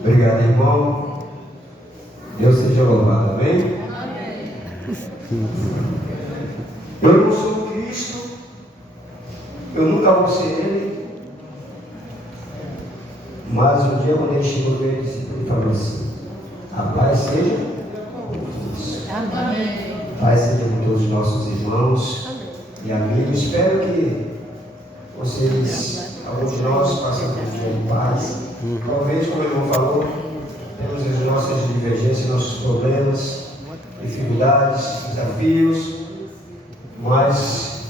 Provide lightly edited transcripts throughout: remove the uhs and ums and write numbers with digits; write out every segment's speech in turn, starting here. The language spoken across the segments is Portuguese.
Obrigado, irmão. Deus seja louvado, amém? Eu não sou Cristo, eu nunca vou ser Ele, mas um dia quando ele chegou no meio discípulo e falou assim: a paz seja com todos. A paz seja com todos os nossos irmãos e amigos. Espero que vocês, alguns de nós, passem por um dia de paz. Talvez, como o irmão falou, temos as nossas divergências, nossos problemas, dificuldades, desafios, mas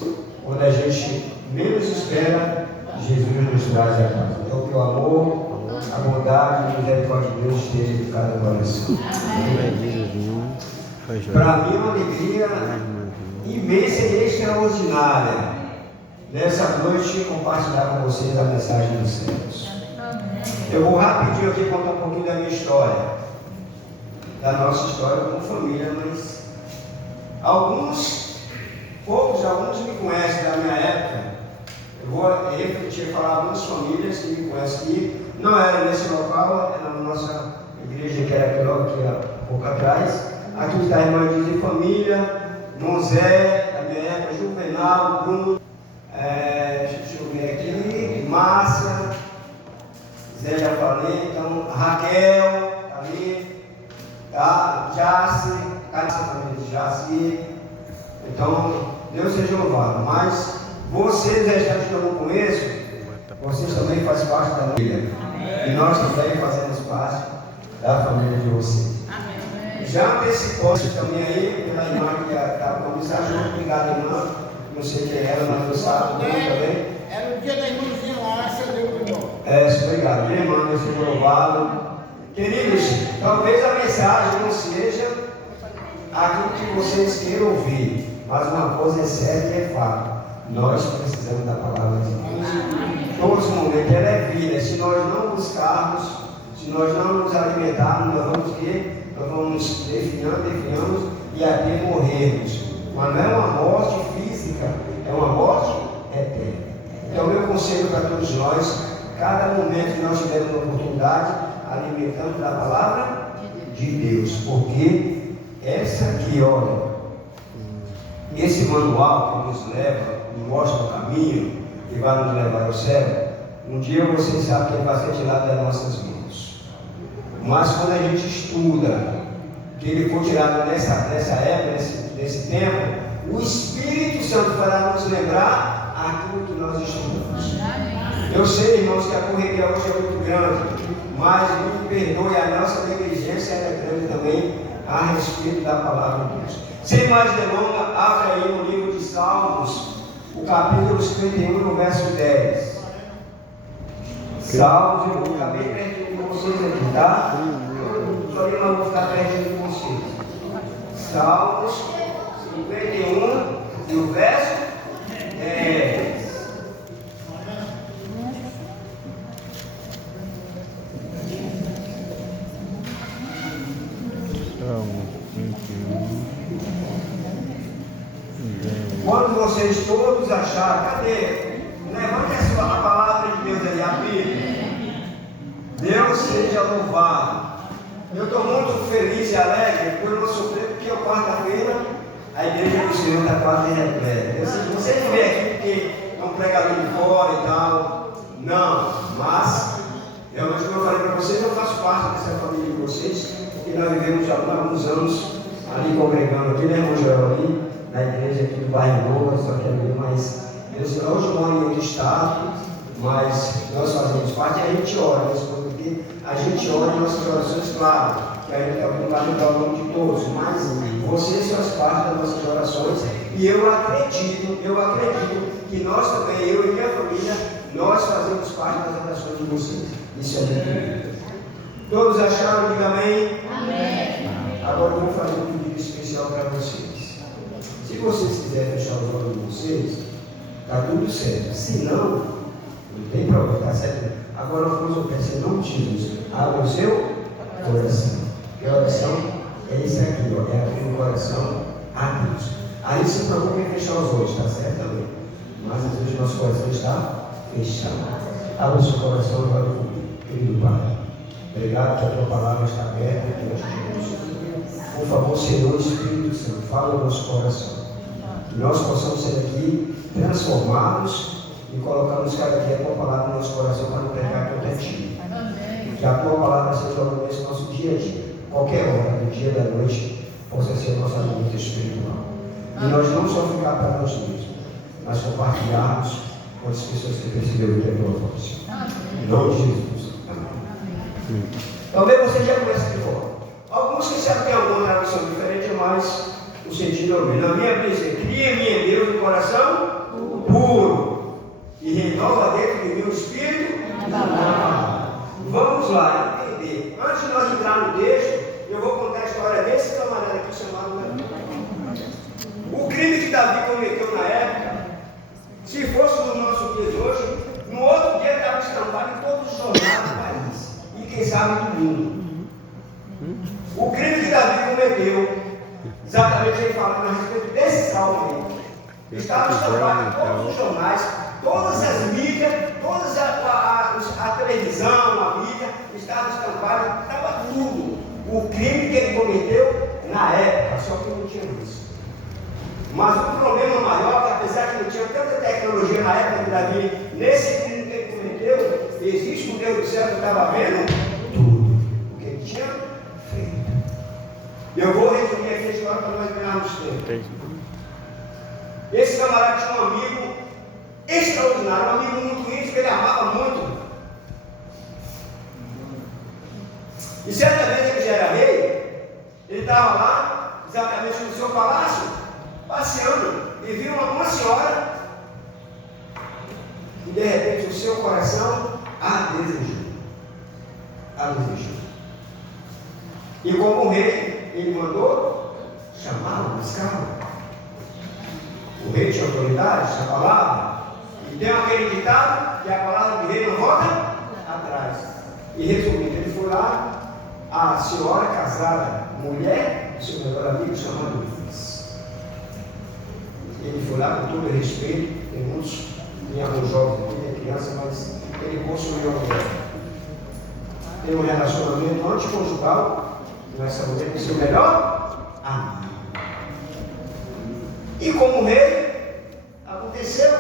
quando a gente menos espera, Jesus nos traz a paz. Então, que o amor, a bondade e a misericórdia de Deus esteja em cada coração. Para mim é uma alegria imensa e extraordinária nessa noite compartilhar com vocês a mensagem dos céus. Eu vou rapidinho aqui contar um pouquinho da minha história, da nossa história como família, mas alguns me conhecem da minha época. Eu vou refletir, falar algumas famílias que me conhecem aqui. Não era nesse local, era na nossa igreja que era aqui há pouco atrás. Aqui está a irmã de família, Monzé, da minha época, Juvenal, Bruno, deixa eu ver aqui, Márcia, Zé já falei, então Raquel, tá ali, tá? Jace, Cássia também de Jace. Então, Deus seja louvado. Mas vocês, restantes que eu não conheço, vocês também fazem parte da família. E nós também fazemos parte da família de vocês. Já antecipou também aí, pela irmã que estava com a mensagem. Obrigado, irmã. Não sei quem era, mas eu sabe também. Era o dia da irmãzinha lá, você deu o irmão. Obrigado. Minha irmã, Deus seja louvado. Queridos, talvez a mensagem não seja aquilo que vocês queiram ouvir, mas uma coisa é certa e é fato. Nós precisamos da palavra de Deus. Todos os momentos, ela é vida. Se nós não buscarmos, se nós não nos alimentarmos, nós vamos ter. Nós vamos definhando e até morrermos. Mas não é uma morte física, é uma morte eterna. Então, meu conselho para todos nós, cada momento que nós tivermos uma oportunidade, alimentando da palavra de Deus. Porque essa aqui, olha, esse manual que nos leva, nos mostra o caminho que vai nos levar ao céu, um dia vocês sabem que vai ser tirado das nossas vidas. Mas quando a gente estuda, que ele foi tirado nessa época, nesse tempo, o Espírito Santo fará nos lembrar aquilo que nós estudamos. Eu sei, irmãos, que a correria hoje é muito grande, mas me perdoe, a nossa negligência é grande também a respeito da palavra de Deus. Sem mais delongas, abre aí no livro de Salmos, o capítulo 51, no verso 10. Salmos, eu acabei perdido com vocês aqui, tá? Eu não vou ficar perdido com vocês. Salmos 51 e o verso 10. Quando vocês todos acharem, cadê? Levante a palavra de Deus aí, a Bíblia. Deus seja louvado. Eu estou muito feliz e alegre por uma surpresa, porque quarta-feira a igreja do Senhor está quase repleta. Você não vê aqui porque é um pregador de fora e tal. Não, mas realmente, como eu falei para vocês, eu faço parte dessa família de vocês, porque nós vivemos já há alguns anos ali congregando aqui, né, irmão Joel, ali, na igreja aqui do bairro Novo, só que ali, mas hoje moro em outro estado, mas nós fazemos parte e a gente ora, porque a gente ora em nossas orações, claro, que a gente não vai lembrar o nome de todos, mas vocês fazem parte das nossas orações, e eu acredito que nós também, eu e minha família, nós fazemos parte das orações de vocês. Isso é muito bom. Todos acharam? Diga amém? Amém. Agora eu vou fazer um pedido especial para vocês. Se vocês quiserem fechar os olhos de vocês, está tudo certo. Se não tem problema, está certo? Agora uma coisa eu peço, em nome de Jesus, abra o seu coração. Que a oração é isso aqui, ó, é abrir o coração a Deus. Aí se preocupe em fechar os olhos, está certo também? Mas às vezes nosso coração está fechado. Abra o seu coração e vai comigo, querido Pai. Obrigado que a tua palavra está aberta diante de nós. Por favor, Senhor Espírito Santo, fala no nosso coração. Que nós possamos ser aqui transformados e colocarmos cada dia a tua palavra no nosso coração para não pecar contra ti. Que a tua palavra seja o nosso dia a dia. Qualquer hora, do dia e da noite, possa ser nossa alimento espiritual. E nós não só ficar para nós mesmos, mas compartilharmos com as pessoas que perceberam que é tua voz. Em nome de Jesus. Amém. Talvez você já conheça de fora. Alguns que sabem que alguma tradução diferente, mas o sentido é o mesmo. Na minha Bíblia, cria-me em Deus um coração puro e renova dentro de mim um espírito. Vamos lá entender. Antes de nós entrar no texto, eu vou contar a história desse camarada aqui chamado Davi. O crime que Davi cometeu na época, se fosse no nosso dia de hoje, no outro dia estava estampado em todos os jornais do país. E quem sabe do mundo. O crime que Davi cometeu, exatamente ele falando a respeito desse salmo aí, estava estampado em todos os jornais, todas as mídias, toda a televisão, a mídia, estava estampado, estava tudo. O crime que ele cometeu na época, só que não tinha isso. Mas o problema maior, que apesar que não tinha tanta tecnologia na época de Davi, nesse crime que ele cometeu, existe um Deus do céu que estava vendo tudo o que ele tinha feito. Eu vou resumir aqui a história para nós ganharmos tempo. Esse camarada tinha um amigo extraordinário, um amigo muito íntimo, que ele amava muito. E certa vez ele já era rei, ele estava lá, exatamente no seu palácio, passeando, e viu uma senhora, e de repente o seu coração a desejou. E como rei, ele mandou chamá-lo, buscá-lo. O rei tinha autoridade, tinha palavra, e tem aquele ditado que a palavra de rei não volta atrás. E resumindo, ele foi lá, a senhora casada, mulher do seu melhor amigo chamado Luiz. Ele foi lá com todo respeito, tem muitos, tem alguns jovens aqui, tem criança, mas ele construiu uma mulher. Tem um relacionamento anticonjugal com essa mulher, com seu melhor amigo. E como rei, aconteceu,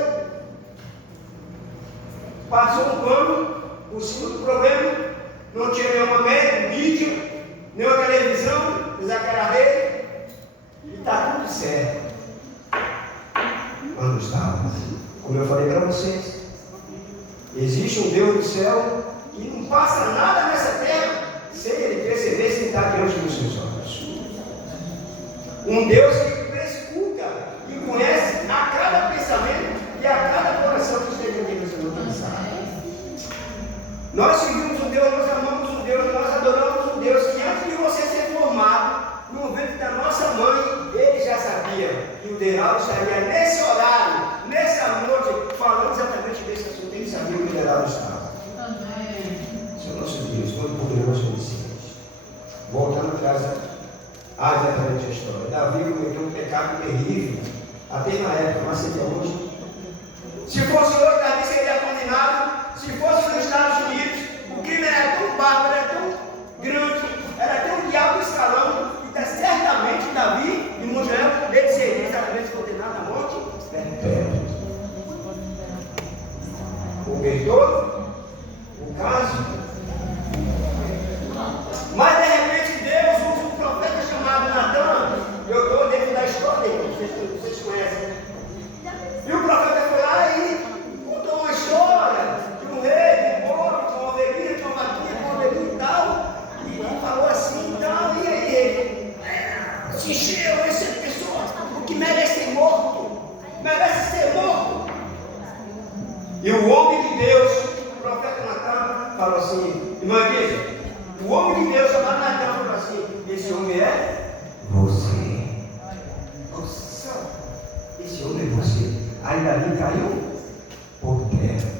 passou um pano por cima do problema, não tinha nenhuma mídia, nenhuma televisão, apesar que era rei, e está tudo certo. Quando estava, como eu falei para vocês, existe um Deus do céu e não passa nada nessa terra sem ele perceber se está diante dos seus olhos. Um Deus que e conhece a cada pensamento e a cada coração que esteja aqui nessa noite. Nós seguimos um Deus, nós amamos um Deus, nós adoramos um Deus que antes de você ser formado, no ventre da nossa mãe, ele já sabia que o Deraldo estaria nesse horário, nessa noite, falando exatamente desse assunto. Ele sabia que o Deraldo estava. Senhor nosso Deus, todo poderoso e onisciente. Voltando atrás, exatamente a história. Davi cometeu um pecado terrível, até na época, mas até hoje. Se fosse hoje, Davi seria condenado. Se fosse nos Estados Unidos, o crime era tão bárbaro, era tão grande, era tão de alto escalão, que certamente Davi, em Israel, ele seria exatamente condenado à morte perpétua. Cobertor o caso. Mas de repente Deus usa um profeta chamado Natan. Eu estou dentro da história, vocês conhecem. E o profeta foi lá e contou uma história de um rei, de um povo, de uma ovelhinha, de uma vaquinha, de uma ovelhinha e tal. E falou assim e tal. E aí ele se encheu, essa pessoa, o que merece ser morto, merece ser morto. E o homem de Deus, o profeta Natan, falou assim, irmã Guisa, o homem de Deus chamado Natan falou assim, esse homem é você. Nossa, esse homem é você. Aí Davi caiu por terra.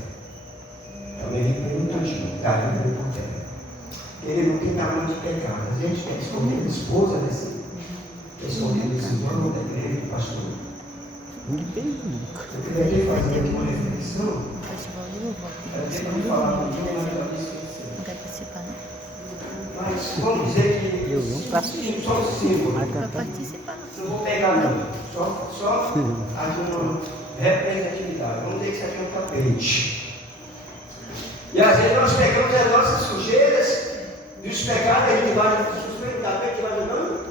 Também me perguntou, Davi por terra. Ele não tem tamanho de pecado. A gente tem escondido esposa desse, escondido esse irmão da igreja, pastor. Eu queria fazer aqui uma reflexão. vamos dizer que só um símbolo. Não vou pegar não, só aqui uma representatividade. Vamos dizer que isso aqui é um tapete. E às vezes nós pegamos as nossas sujeiras dos pecados, a gente vai suspender o tapete e vai jogando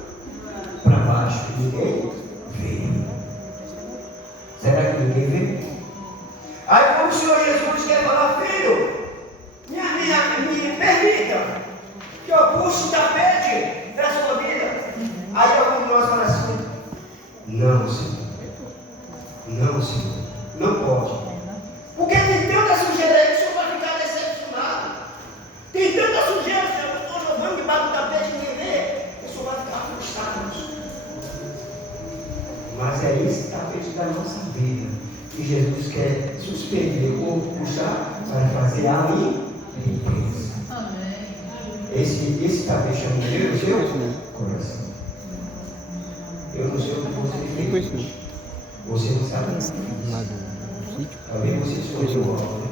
para baixo. Ninguém vê. Será que ninguém vê? Aí como o Senhor Jesus quer falar, filho, me permita que eu puxe o tapete da sua vida. Aí algum de nós fala assim, não, Senhor, não pode. Porque tem tanta sujeira aí que o Senhor vai ficar decepcionado. Tem tanta sujeira que eu estou jogando debaixo do tapete e ninguém vê, que o Senhor vai ficar frustrado. Mas é esse tapete da nossa vida que Jesus quer suspender ou puxar para fazer a limpeza. Esse tapete é o seu coração. Eu não sei o que você fez. Você não sabe nada. Talvez você escolheu algo, né?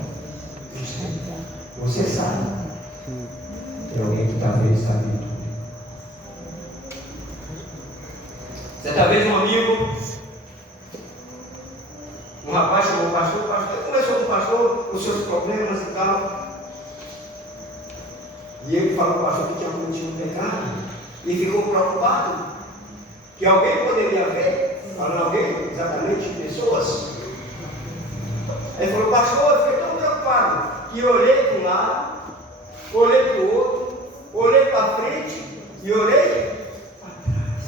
Você sabe. Tem alguém que talvez sabe tudo. Certa vez um amigo, um rapaz chegou ao pastor, conversou com o pastor os seus problemas e tal. E ele falou ao pastor que tinha cometido um pecado e ficou preocupado que alguém poderia ver, falando alguém, exatamente, pessoas. Ele falou, pastor, eu fiquei tão preocupado que olhei para um lado, olhei para o outro, olhei para frente e olhei para trás.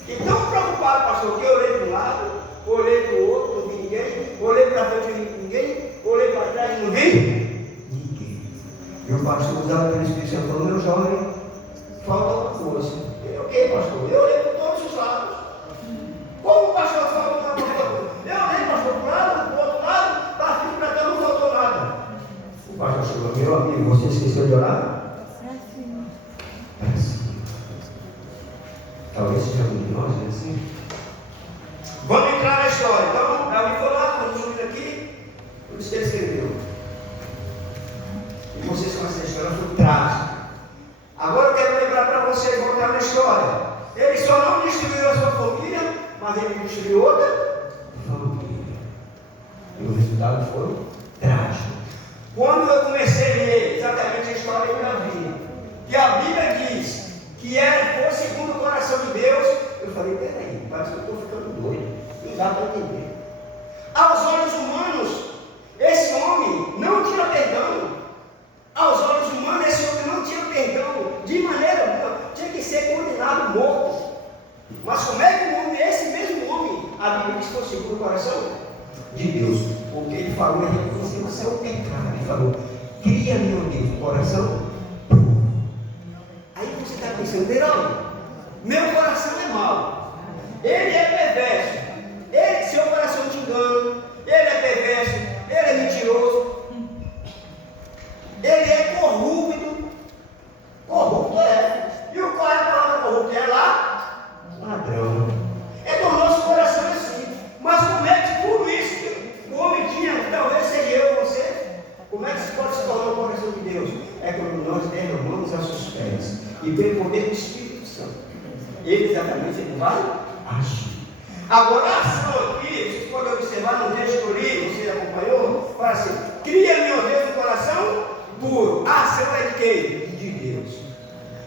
Fiquei tão preocupado, pastor, que eu olhei para um lado, olhei para o outro, não vi ninguém, olhei para frente, não vi ninguém, olhei para trás, não vi ninguém. E o pastor usava pelo Espírito Santo, falou, meu jovem, falta uma coisa. O que, pastor? Eu olhei para todos os lados. Como o pastor falou para o outro? Eu olhei, pastor, para um lado, para o outro lado, para frente, para cá, não faltou nada. O pastor chegou, meu amigo, você esqueceu de orar? É assim. Talvez seja um de nós, é assim. Vamos entrar na história. Então, Davi foi lá, vamos subir aqui, por isso que ele escreveu. E vocês conhecem a história, foi trágica. Agora eu quero lembrar para vocês, voltar na história. Ele só não destruiu a sua família, mas ele destruiu outra família. E o resultado foi trágico. Quando eu comecei a ler exatamente a história de Davi, que a Bíblia diz que era por segundo o coração de Deus, eu falei, peraí, parece que eu estou ficando doido. Não dá para entender. Aos olhos humanos, esse homem não tinha perdão. Aos olhos humanos, esse homem não tinha perdão de maneira alguma, tinha que ser condenado morto. Mas como é que o homem, esse mesmo homem, a Bíblia diz que foi segundo o coração de Deus? O que ele falou é reconhecer o seu pecado. Ele falou, cria, meu Deus, um coração puro. Aí você está pensando, Verão, meu coração é mau, ele é perverso, ele, seu coração te engana, ele é perverso, ele é mentiroso, ele é corrupto. Corrupto é. E o qual é a palavra corrupto? É lá? Ladrão. Então o nosso coração é assim. Mas como é que tudo isso que o homem tinha, talvez seja eu ou você, como é que se pode se tornar o coração de Deus? É quando nós derramamos aos seus pés. E pelo poder do Espírito Santo. Ele exatamente ele vai agir. Agora a ação aqui, vocês podem observar no texto que eu li, você acompanhou, fala assim, cria, meu Deus, um coração puro. A ação é de quem? De Deus.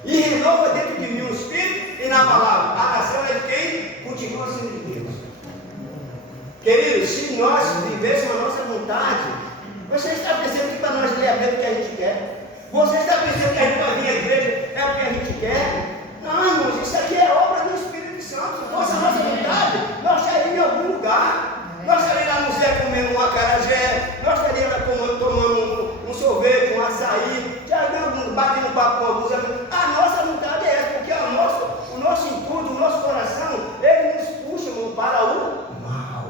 E renova dentro de mim o Espírito e na palavra. A ação é de quem? Continua sendo de Deus. Queridos, se nós vivêssemos a nossa vontade, você está pensando que para nós ler a Bíblia que a gente quer? Você está pensando que a gente vai vir à igreja é o que a gente quer? Não, irmãos, isso aqui é obra do Espírito Santo. Se fosse a nossa vontade, nós estaríamos em algum lugar. Nós estaríamos lá no Zé comendo um acarajé, nós estaríamos lá tomando um sorvete, um açaí, já batendo papo com alguns amigos. A nossa vontade é essa, porque o nosso intuito, o nosso coração, ele nos puxa para o mal.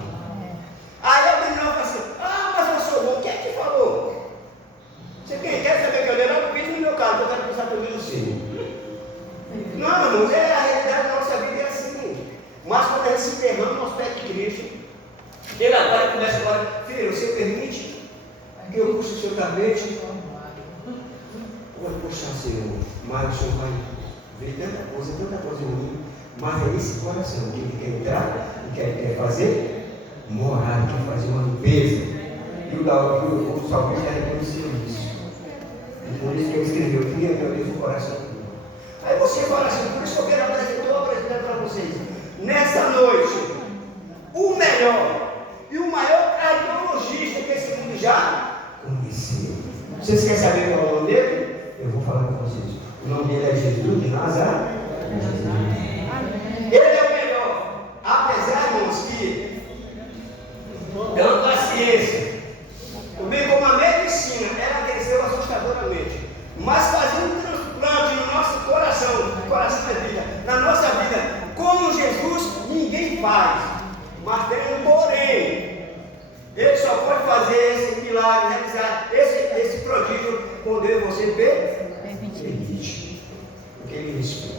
Aí alguém não fala assim, mas eu sou bom, quem é que falou? Você quer saber que eu dei? Não, pense no meu caso, eu quero pensar também no seu. Não, irmãos, a realidade da nossa vida é assim. Mas quando a gente se derrama aos pés de Cristo, ele agora começa agora, filho, você permite que eu puxe o seu tapete? poxa, Senhor, mas o Senhor vai ver tanta coisa ruim, mas é esse coração que ele quer entrar e quer fazer morar, quer fazer uma limpeza. E o salmista reconheceu isso. E por isso que ele escreveu: cria, meu Deus, o coração. Aí você fala assim: por isso que eu quero apresentar para vocês, nessa noite, o melhor e o maior cardiologista que esse mundo já conheceu. Vocês querem saber qual é o nome dele? Eu vou falar para vocês. O nome dele é Jesus de Nazaré. Ele é o melhor. Apesar, irmãos, que pela ciência, bem como a medicina, ela cresceu assustadoramente, mas fazer um transplante no nosso coração da vida, na nossa vida, como Jesus, ninguém faz. Mas tem um porém. Ele só pode fazer esse milagre, realizar esse prodígio quando eu e você permite. Porque ele respeita.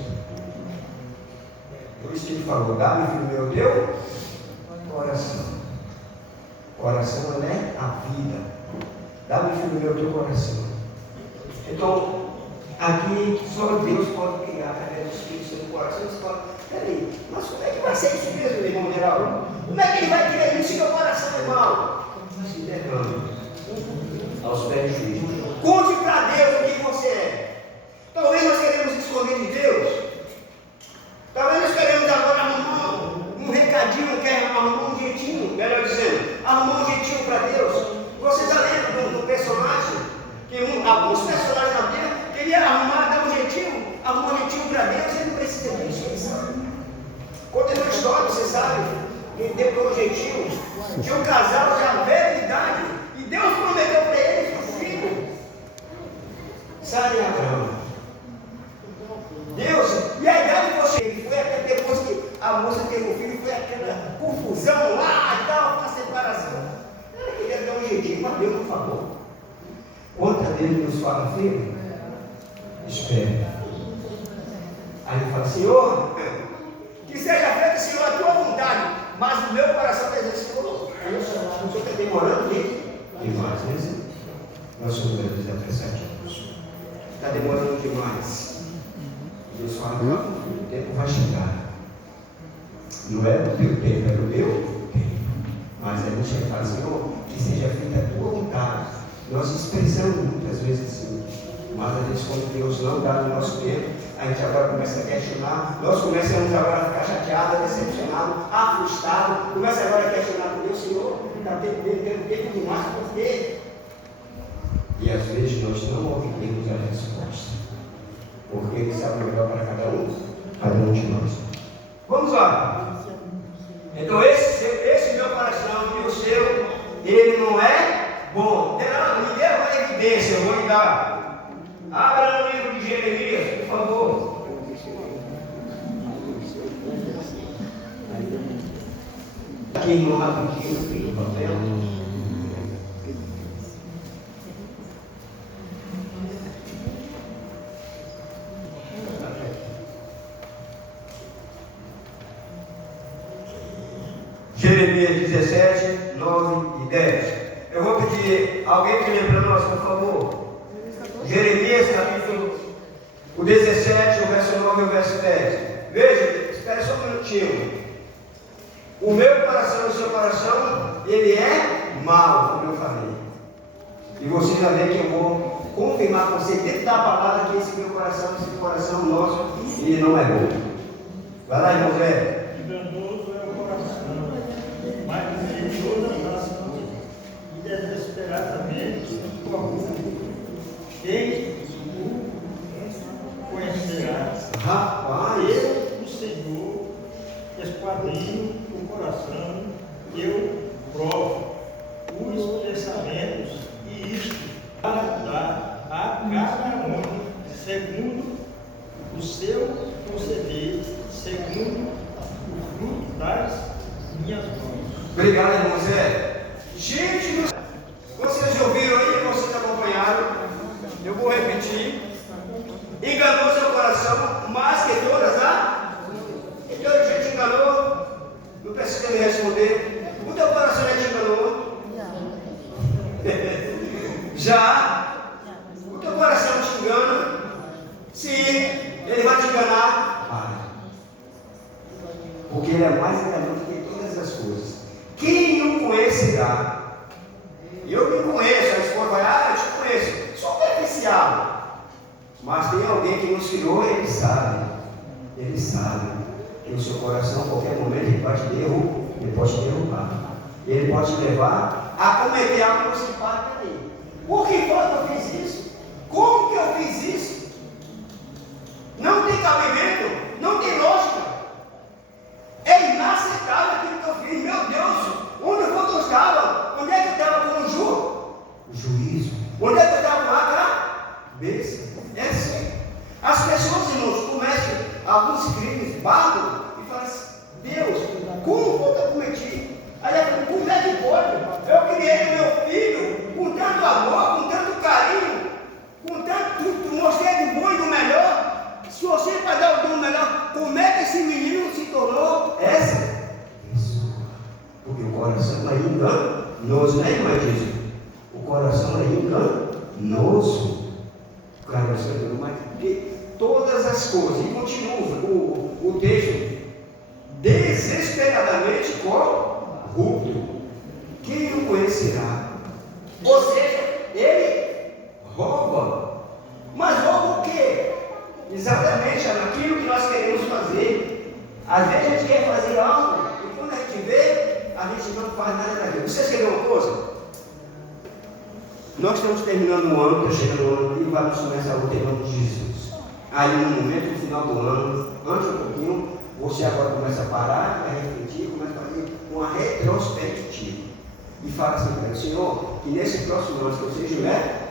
Por isso que ele falou: dá-me, filho meu, teu coração. Coração é a vida. Dá-me, filho meu, teu coração. Então, aqui só Deus pode criar através do Espírito Santo no coração. Você fala: peraí, mas como é que vai ser isso mesmo, irmão geral? Como é que ele vai criar isso se meu coração é mau? Se derrama aos pés de Cristo. Conte para Deus o que você é. Talvez nós queremos esconder de Deus. Talvez nós queremos agora arrumar um recadinho, arrumar um jeitinho, melhor dizendo, arrumar um jeitinho para Deus. Você já lembra do personagem? Que alguns personagens na Bíblia queriam dar um jeitinho para Deus, ele não precisa disso, ele sabe. Conta uma história, você sabe, que deu por um jeitinho, que um casal já velho de idade, e Deus prometeu para eles um filho. Sabe, Abraão? Deus, e a idade que você foi até depois que a moça teve um filho, foi aquela confusão lá e tal, uma separação. Ela queria dar um jeitinho, mas Deus, por favor. Quantas vezes nos fala: filho, espera. Aí ele fala: Senhor, que seja feita, Senhor, a tua vontade, mas o meu coração deseja, Senhor, o Senhor está demorando demais, né? Nós somos apressativos. Está demorando demais. Deus fala: o tempo vai chegar. Não é do teu tempo, é do meu tempo. Mas a gente fala: Senhor, que seja feita a tua vontade. Nós expressamos muitas vezes assim, mas às vezes quando Deus não dá no nosso tempo, a gente agora começa a questionar, nós começamos agora a ficar chateados, decepcionados, frustrados, começa agora a questionar por Deus: Senhor, está tendo tempo demais, por quê? E às vezes nós não obtemos a resposta, porque Ele sabe o melhor para cada um de nós. Vamos lá. Então esse meu coração e o seu, ele não é bom. Me dê uma evidência, eu vou lhe dar. Abra no livro de Jeremias, por favor. Aqui, irmão, rapidinho, filho, papel. Jeremias 17, 9 e 10. Eu vou pedir alguém que lê para nós, por favor. Jeremias, capítulo 17, o verso 9 e o verso 10. Veja, espere só um minutinho. O meu coração e o seu coração, ele é mau, como eu falei. E você já vê que eu vou confirmar com você, dentro da palavra, que esse meu coração, esse coração nosso, ele não é bom. Vai lá, irmão Zé. Enganoso é o coração, mas mentiroso a nação, e desesperadamente o orgulho. Quem o conhecerá? Rapaz! Eu, o Senhor, esquadrinho o coração, eu provo os pensamentos, e isto para dar a cada um segundo o seu proceder, segundo o fruto das minhas mãos. Obrigado, irmão Zé. Gente, vocês ouviram aí, vocês acompanharam. Eu vou repetir. Enganou seu coração, mais que todas Então a gente enganou. Não precisa me responder. O teu coração já te enganou? Já. O teu coração te engana. Eu me conheço, a esposa vai, eu te conheço. Superficial. Mas tem alguém que nos criou, ele sabe. Ele sabe que no seu coração, a qualquer momento, ele pode te derrubar. Ele pode te levar a cometer algo que você para ali. Por que foi que eu fiz isso? Como que eu fiz isso? Não tem cabimento, não tem lógica. É inaceitável aquilo que eu fiz. Meu Deus, onde eu estava? Onde é que eu estava com o juízo? Onde é que eu estava com a cabeça? É assim. As pessoas, irmãos, cometem alguns crimes bárbaros e falam assim: Deus, como foi que eu cometi? Aí eu falo: como é que pode? Eu criei o meu filho com tanto amor, com tanto carinho, com tanto, mostrei do bom e do melhor. Se você vai dar o dom melhor, como é que esse menino se tornou essa? Isso. Porque o coração é enganoso, né, irmã Jesus? O coração é enganoso. O coração é enganoso, mas que todas as coisas, e continua o texto, desesperadamente corrupto. Quem o conhecerá? Ou seja, ele rouba. Mas rouba o quê? Exatamente naquilo que nós queremos fazer. Às vezes a gente quer fazer algo e quando a gente vê, a gente não faz nada daquilo. Vocês querem uma coisa? Nós estamos terminando o ano, está chegando o ano e vamos começar o tema de Jesus. Aí no momento, no final do ano, antes um pouquinho, você agora começa a parar, a refletir, começa a fazer uma retrospectiva. E fala assim para ele: Senhor, que nesse próximo ano que eu seja melhor.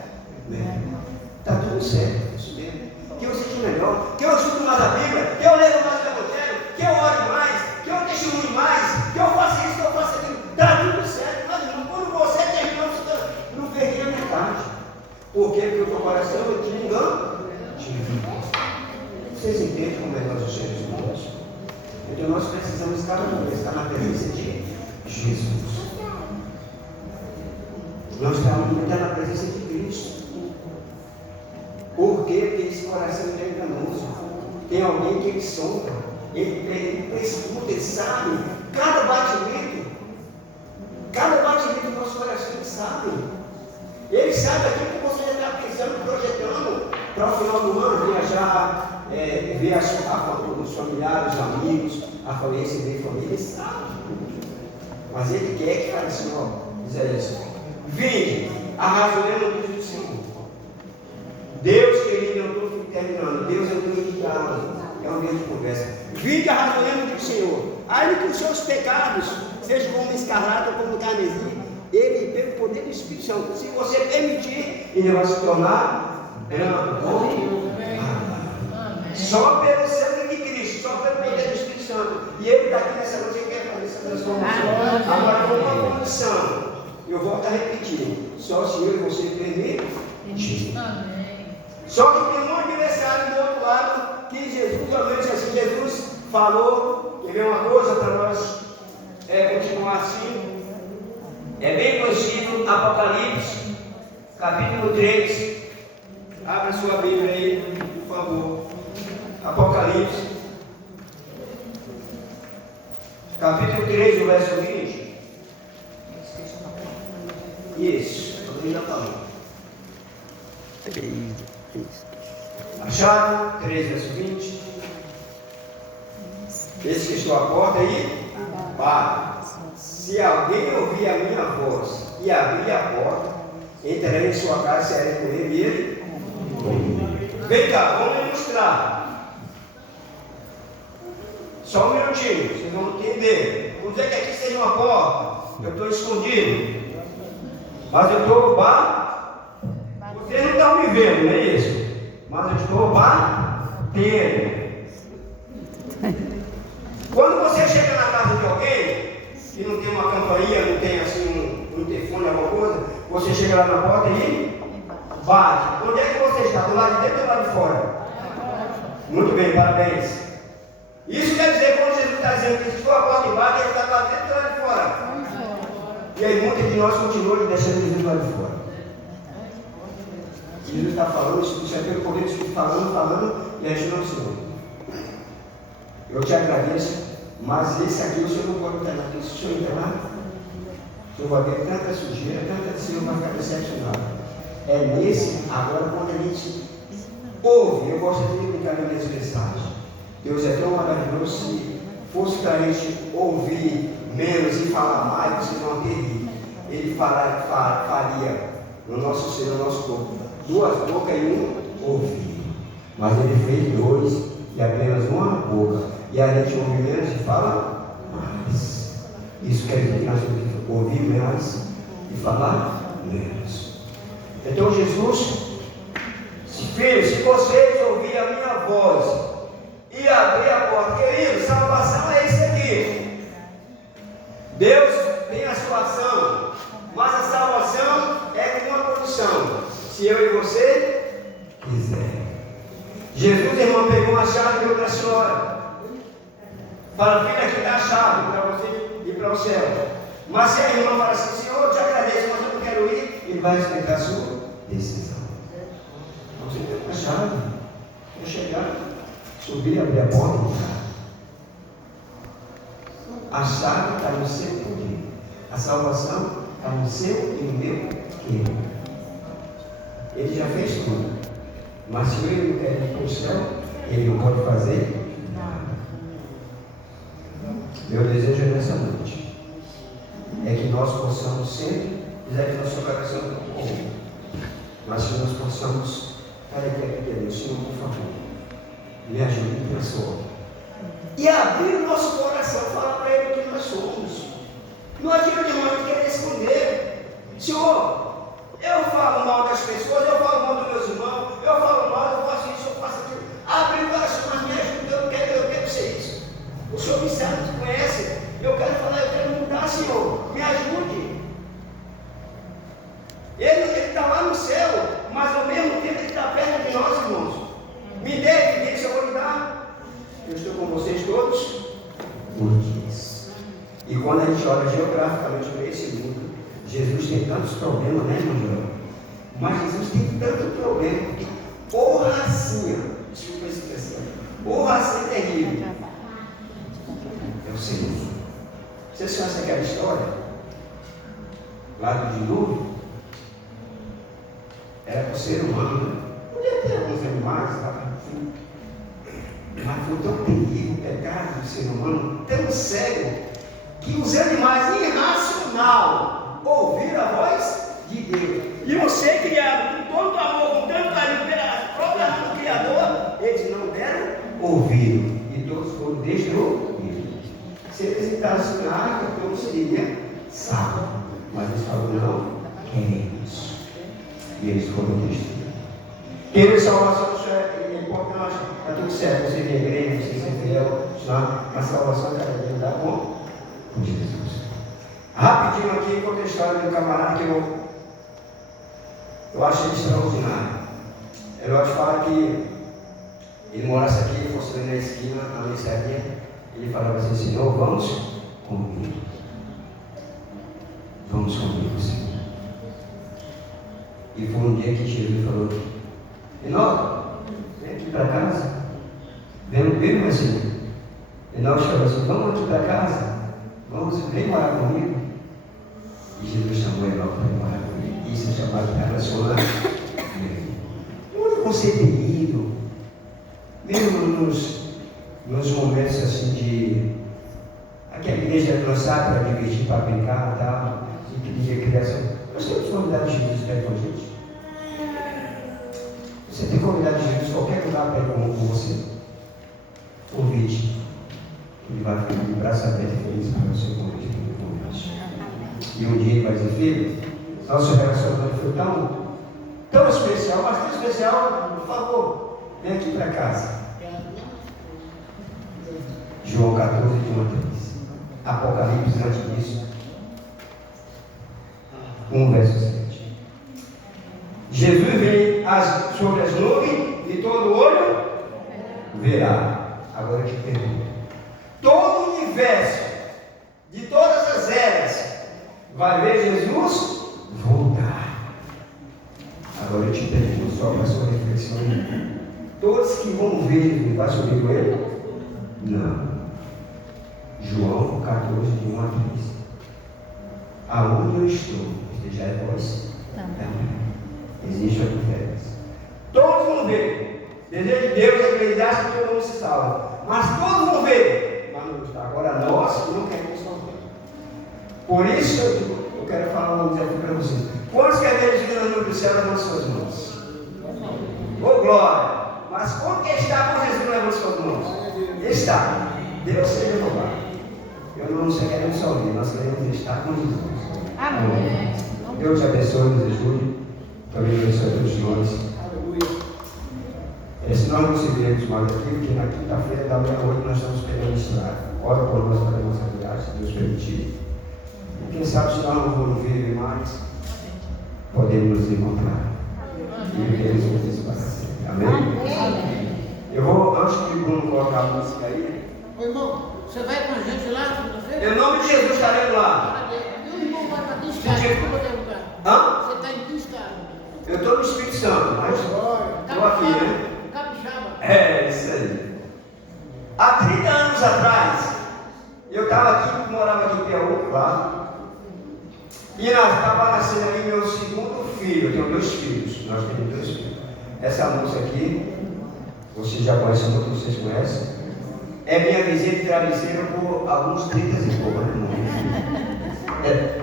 Está tudo certo, isso mesmo. Que eu seja melhor, que eu estudo mais a Bíblia, que eu leio mais o Evangelho, que eu ore mais, que eu testemunhe mais, que eu faça isso, que eu faça aquilo. Está tudo certo, mas não, quando você terminou, você não perdi a metade. Por quê? Porque o teu coração te engana. Vocês entendem como é que nós somos humanos? Então nós precisamos cada vez estar na presença de Jesus. Nós estamos na presença de Cristo. Por quê? Porque esse coração é enganoso. Tem alguém que ele sonda, ele escuta, ele sabe. Cada batimento do nosso coração, ele sabe. Ele sabe aquilo que você está pensando, projetando para o final do ano, viajar, ver os familiares, os amigos, a falência dele, família, ele sabe. Mas ele quer que fale assim: ó, Isaías, vinde, arrazoemos no Cristo do Senhor. Deus, querido, eu estou terminando. Deus é um Deus de diálogo, é um Deus de conversa. Vinde, arrazoemos do Senhor. Ainda que os seus pecados sejam como escarlata ou como carmesim, ele, pelo poder do Espírito Santo, se você permitir, ele vai se tornar branco. Só pelo sangue de Cristo, só pelo poder do Espírito Santo. E ele está aqui nessa noite, ele quer fazer essa transformação. Agora, com uma condição, eu volto a repetir: só se eu e você permitir. Só que tem um adversário do outro lado, que Jesus, realmente assim, Jesus falou, quer ver uma coisa para nós continuar assim. É bem conhecido, Apocalipse, capítulo 3. Abra sua Bíblia aí, por favor. Apocalipse, capítulo 3, o verso 20. Isso, eu já falei. Acharam? 3, verso 20. Esse que estou à porta aí, para. Se alguém ouvir a minha voz e abrir a porta, entrarei em sua casa, serei com ele e ele comigo. Vem cá, vamos ilustrar. Só um minutinho, vocês vão entender. Vamos dizer que aqui seja uma porta, eu estou escondido, mas eu estou vocês não estão me vendo, não é isso? Mas eu estou batendo. Quando você chega na casa de alguém e não tem uma campainha, não tem assim um telefone, alguma coisa, você chega lá na porta e bate. Onde é que você está? Do lado de dentro ou do lado de fora? Muito bem, parabéns. Isso quer dizer, quando Jesus está dizendo que se for a porta e bate, ele está do lado de dentro ou do lado de fora? E aí muitos de nós continuam deixando Jesus do lado de fora. Jesus está falando, isso é pelo poder do Espírito falando, e a gente não se ouve. Eu te agradeço, mas esse aqui o Senhor não pode entrar aqui. Se o Senhor entrar, O senhor vai ver tanta sujeira, tanta senhor vai ficar decepcionado. É nesse, agora quando a gente ouve, eu gosto de brincar nas minhas mensagens. Deus é tão maravilhoso, se fosse para a gente ouvir menos e falar mais, vocês vão ter rir. Ele faria no nosso ser, no nosso corpo, 2 bocas e 1 ouvido. Mas ele fez 2 e apenas 1 boca. E a gente ouve menos e fala mais. Isso quer dizer que nós temos que ouvir mais e falar menos. Então Jesus, filhos, se vocês ouvirem a minha voz e abrir a porta, querido, salvação é isso aqui. Deus tem a sua ação, mas a salvação é com uma condição: se eu e você quiser. Jesus, irmão, pegou uma chave e deu para a senhora. Fala, filha, aqui está a chave para você ir para o céu. Mas se a irmã fala assim, Senhor, eu te agradeço, mas eu não quero ir, ele vai explicar a sua decisão. Você tem uma chave. Vou chegar, subir, abrir a porta e entrar. A chave está no seu poder. A salvação está no seu e no meu querer. Ele já fez tudo. Mas se ele não quer ir para o céu, ele não pode fazer nada. Meu desejo nessa noite é que nós possamos sempre dizer que nosso coração não é comum. Mas que nós possamos, Pai, Deus, Senhor, por favor, me ajude em pessoa. E abrir o nosso coração, falar para Ele o que nós somos. Não adianta, irmão, querer esconder. Senhor, eu falo mal das pessoas, eu falo mal dos meus irmãos, eu falo mal, eu faço isso, eu faço aquilo. Abre o coração, mas me ajude, eu quero ser isso. O Senhor me sabe, me conhece. Eu quero falar, eu quero mudar, Senhor. Me ajude. Ele está lá no céu, mas ao mesmo tempo Ele está perto de nós, irmãos. Me dê evidência, eu vou lhe dar. Eu estou com vocês todos por dias. E quando a gente olha geograficamente para esse mundo, Jesus tem tantos problemas, né, irmão João? Mas Jesus tem tanto problema que porracinha, desculpa a expressão, porracinha terrível. É o Senhor. Vocês conhecem aquela história? Lá do dilúvio? Era para o ser humano, né? Podia ter alguns animais, tá? Mas foi tão terrível o pecado do ser humano, tão sério, que os animais irracional ouviram a voz de Deus. E você, criado com todo amor, com tanto carinho pela própria mão do Criador, eles não deram ouvido. E todos foram destruídos. Se eles entrassem na arca, todos seriam salvos. Mas eles falaram, não queremos. E eles foram destruídos. Querer salvação é importante, está tudo certo. Você vem à igreja, você ser fiel, a salvação cada dia dá com Jesus. Rapidinho aqui, conta a história de um camarada que eu achei extraordinário. Herodes fala que ele morasse aqui, fosse ali na esquina, na mercearia, ele falava assim, Senhor, vamos comigo. Vamos comigo, Senhor. E foi um dia que Jesus falou, Enoque, vem aqui para casa. Vem, meu Senhor. Enoque falou assim, vamos aqui para casa. Vem morar comigo. E Jesus chamou Enoque para morar comigo. Isso é chamado de relacionamento. Onde você tem ido? Mesmo nos momentos assim de... Aquela igreja que nós sabe para divertir, para brincar e tal, de criação. Nós temos convidado Jesus para ir com a gente. Você tem convidado Jesus em qualquer lugar para ir com você. Convite. Ele vai ficar de braço aberto e feliz para o seu convite. E um dia ele vai dizer, filho, nosso relacionamento foi tão especial, mas tão especial, por favor, vem aqui para casa. João 14, de 1 a 3. Apocalipse antes disso. 1 verso 7. Jesus vem sobre as nuvens e todo olho verá. Agora eu te pergunto. Todo o universo, de todas as eras, vai ver Jesus voltar. Agora eu te pergunto, só para a sua reflexão. Todos que vão ver Jesus, vai subir com ele? Não. João 14, de 1 a 3. Aonde eu estou, estejais vós também. Existe a diferença. Todos vão ver. Desejo de Deus é que que todo mundo se salva. Mas todos vão ver. Mas não está. Agora nós não queremos salvar. Por isso eu quero falar um desafio para vocês. Quantos querem ver Jesus no número do céu levando suas mãos? Ô glória! Mas como que está com Jesus levando suas mãos? Está. Deus seja louvado. Eu não sei, queremos só ouvir, nós queremos estar com Jesus. Amém. Deus te abençoe, nos ajude. Também abençoe a todos nós. Se nós não se vermos mais aqui, porque na quinta-feira da meia-noite nós estamos pegando estrada. Ora por nós para a nossa viagem, se Deus permitir. E quem sabe se nós não vamos ver mais, podemos nos encontrar. E vivermos juntos para sempre. Amém? Eu vou, antes que o Bruno colocar a música aí. Ô irmão, você vai com a gente lá segunda-feira? Em nome de Jesus estaremos lá. E o irmão vai para que estado? Desculpa perguntar. Hã? Você está em que estado? Eu estou no Espírito Santo, mas estou aqui, né? Capixaba. É, isso aí. Há 30 anos atrás, eu estava aqui, morava aqui em Piauí, lá. E estava nascendo aí meu segundo filho. Eu tenho 2 filhos. Nós temos 2 filhos. Essa moça aqui, vocês já conhecem, muitos vocês conhecem. É minha vizinha de travesseiro por alguns 30 e pouco, né? É.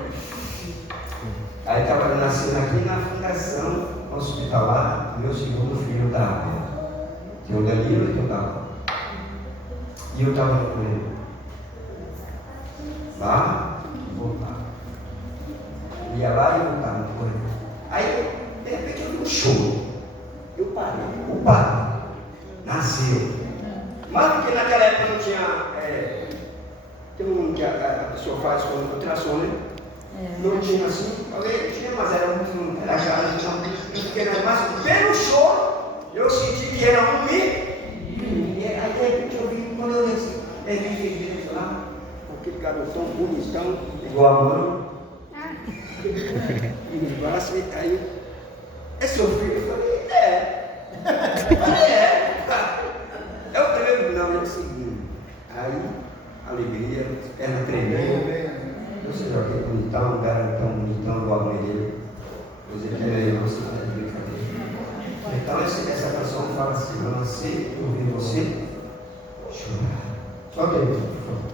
Aí estava nascendo aqui na fundação hospitalar, meu segundo filho da tem o Danilo e o Dava. E eu estava com ele. Lá e voltava. Ia lá e voltava. Aí, de repente, eu vi um choro. Eu parei. O pai nasceu. Mas porque naquela época não tinha. Tem um que a pessoa faz quando ultrassom, né? Não tinha assim. Falei, tinha, mas era muito. Era já, então. Eu fiquei na mas pelo choro. Eu senti que era um menino. E aí, de repente, eu vi, quando eu desci, eu vi lá, aquele garotão bonitão, igual a mãe. E nos braços, e aí, é seu filho? Eu falei, é. É o primeiro, não, é o segundo. Aí, alegria, perna tremendo. Você já viu bonitão, um garotão bonitão, igual a mãe dele. Você quer emocionar de brincadeira. Então essa canção fala assim, eu nasci, eu vi você chorar. Só que aí, por favor.